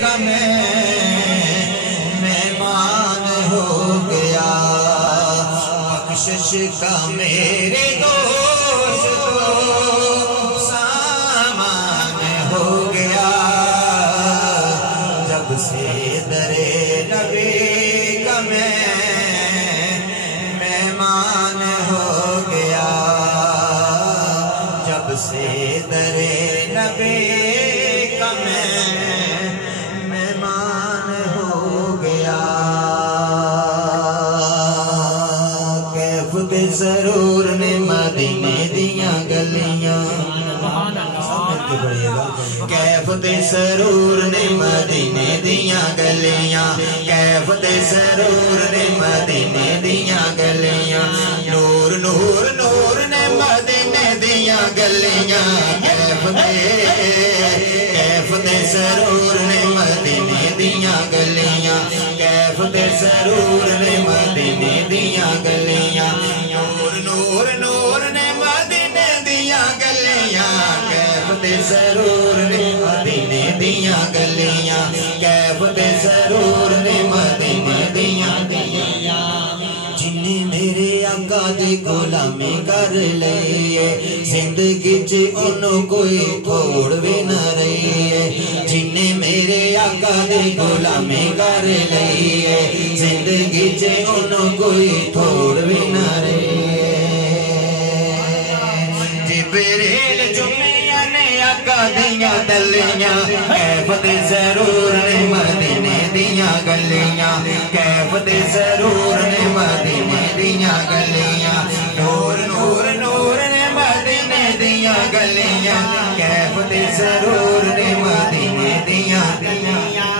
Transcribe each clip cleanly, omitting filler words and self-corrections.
کا مہمان ہو گیا، بخشش کا میرے دوست سامان ہو گیا، جب سے در نبی کا مہمان ہو گیا، جب سے در نبی کا مہمان ہو گیا۔ کیف دے سرور نے مدینے دیاں گلیاں، کیف دے سرور نے مدینے دیاں گلیاں، کیف دے سرور نے مدینے دیاں گلیاں، نور نور نور نے مدینے دیاں گلیاں، کیف دے سرور نے مدینے دیاں گلیاں، کیف دے سرور نے مدینے دیاں گلیاں، نور نور نور نے مدینے دیاں گلیاں، کیف دے سرور نے مدینے دیاں گلیاں، کیف دے سرور نے مدینے دیاں گلیاں، جنہیں میرے آقا دی غلامی کر لئیے، زندگی چ انہوں کوئی تھوڑ بھی نہ رہیے، جنہیں میرے آقا دی غلامی کر لئیے، زندگی چ انہوں کوئی تھوڑ بھی نہ رہیے، جبریل جمعیاں نے آقا دیاں دلیاں، کیف دے سرور نے مدینے دیاں گلیاں، کیف دے سرور نے مدینے دیاں گلیاں، نور نور نور نے مدینے دیاں گلیاں، کیف دے سرور نے مدینے دیاں گلیاں،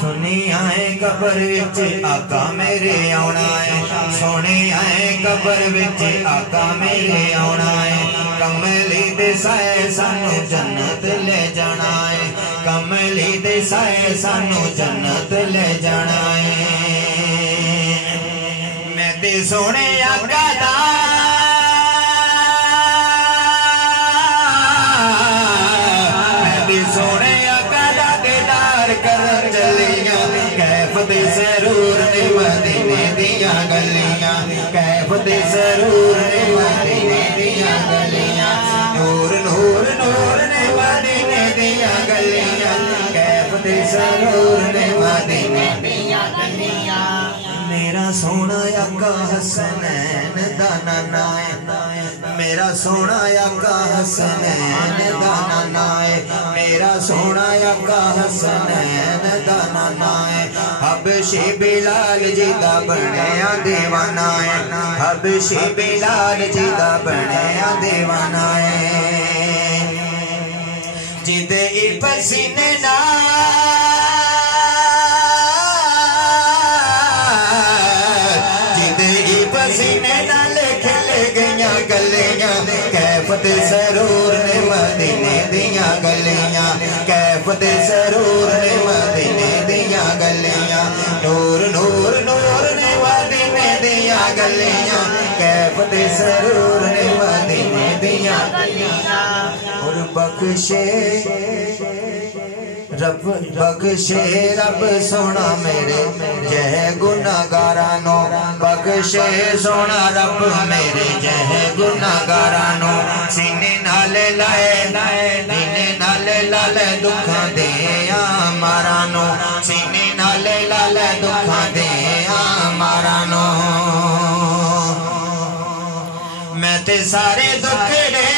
سنی آئے قبر وچ آقا میرے آنا ہے، سنی آئے قبر وچ آقا میرے آنا ہے، کملی دے سائے سانو جنت لے جانا ہے، کملی دے سائے سانو جنت لے جانا ہے، میں تے سونے آقا دا میں تے سونے آقا دا دیدار کر چلیاں، کیف دے سرور نے مدینے دیاں گلیاں، کیف دے سرور نے مدینے دیاں گلیاں، نور نور نور نے مدینے دیاں گلیاں، کیف دے سرور نے مدینے دیاں گلیاں، میرا سونا آقا حسنین دا نانا ہے، میرا سونا آقا حسنین دا نانا ہے، میرا سونا آقا حسنین دا نانا ہے، حبشی بلال جی دا بنیا دیوانہ ہے، حبشی بلال جی دا بنیا دیوانہ ہے، جدے پسینے پسینے نال کھل گئیاں گلیاں، کیف دے سرور نے مدینے دیاں گلیاں، کیف دے سرور نے مدینے دیاں گلیاں، نور نور نور نے مدینے دیاں گلیاں، کیف دے سرور نے مدینے دیاں گلیاں، اور بخشے رب بخشے رب سونا میرے جہ گناہگارانو، بخشے سونا رب میرے جہ گناہگارانو، سینے نالے لائے سینے نالے لالے دکھاں دے آمارانو، سینے نالے لالے دکھاں دے آمارانو، میں تے سارے دکھڑے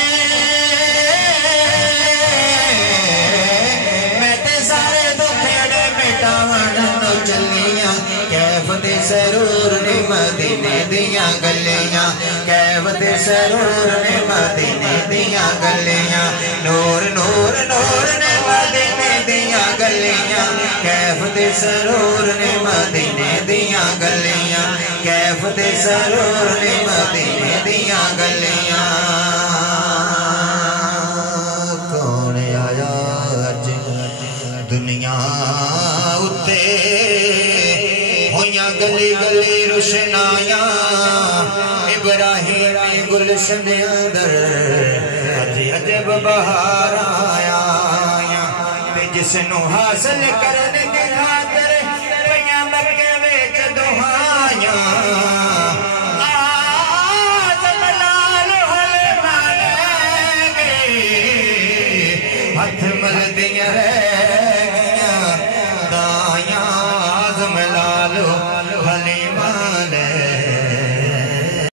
چلیاں، کیف دے سرور نے مدینے دیاں گلیاں، کیف دے سرور نے مدینے دیاں گلیاں، نور نور نور نے مدینے دیاں گلیاں، کیف دے سرور نے مدینے دیاں گلیاں، کیف دے سرور نے مدینے دیاں گلیاں، کون آیا اج دنیا اتے ہویاں گلی گلی روشنایاں، ابراہیم گلشن اندر عجب بہار آیا، جس نو حاصل کرنے کی خاطر پیاں مکے ویچ دہائیاں آج بلال حل مانیں گے ہتھ مل دیاں